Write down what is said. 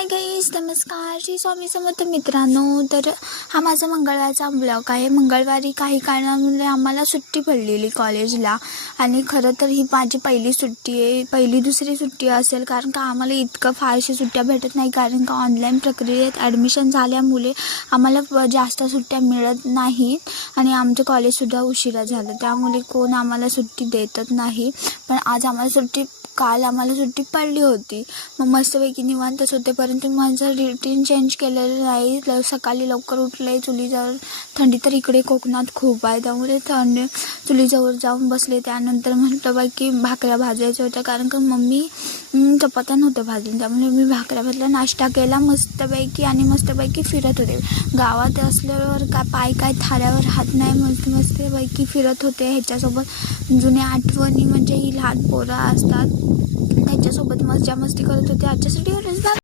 Hi guys, नमस्कार. श्री स्वामी समर्थ मित्रांनो. तर हा माझा मंगळवारचा ब्लॉग आहे. मंगळवारी काही कारणामुळे आम्हाला सुट्टी पडलेली कॉलेजला आणि खरं तर ही माझी पहिली सुट्टी आहे, पहिली दुसरी सुट्टी असेल, कारण का आम्हाला इतकं फारशी सुट्ट्या भेटत नाही, कारण का ऑनलाईन प्रक्रियेत ॲडमिशन झाल्यामुळे आम्हाला जास्त सुट्ट्या मिळत नाहीत आणि आमचं कॉलेजसुद्धा उशिरा झालं, त्यामुळे कोण आम्हाला सुट्टी देतच नाही. पण आज आम्हाला काल आम्हाला सुट्टी पडली होती. मग मस्तपैकी निवांतच होते, परंतु माझं रुटीन चेंज केलेलं नाही. सकाळी लवकर उठले, चुलीजवळ थंडी तर इकडे कोकणात खूप आहे, त्यामुळे चुलीजवळ जाऊन बसले. त्यानंतर म्हटलं की भाकऱ्या भाजायच्या होत्या, कारण का मम्मी चपात्या नव्हत्या भाजून, त्यामुळे मी भाकऱ्या भाजल्या, नाश्ता केला मस्तपैकी आणि मस्तपैकी फिरत होते. गावात असल्यावर काय थाऱ्यावर राहत नाही, मस्तपैकी फिरत होते. ह्याच्यासोबत जुन्या आठवणी म्हणजे ही लहान पोरं असतात, त्यांच्यासोबत मस्ती करत होते. आजच्या व्हिडिओ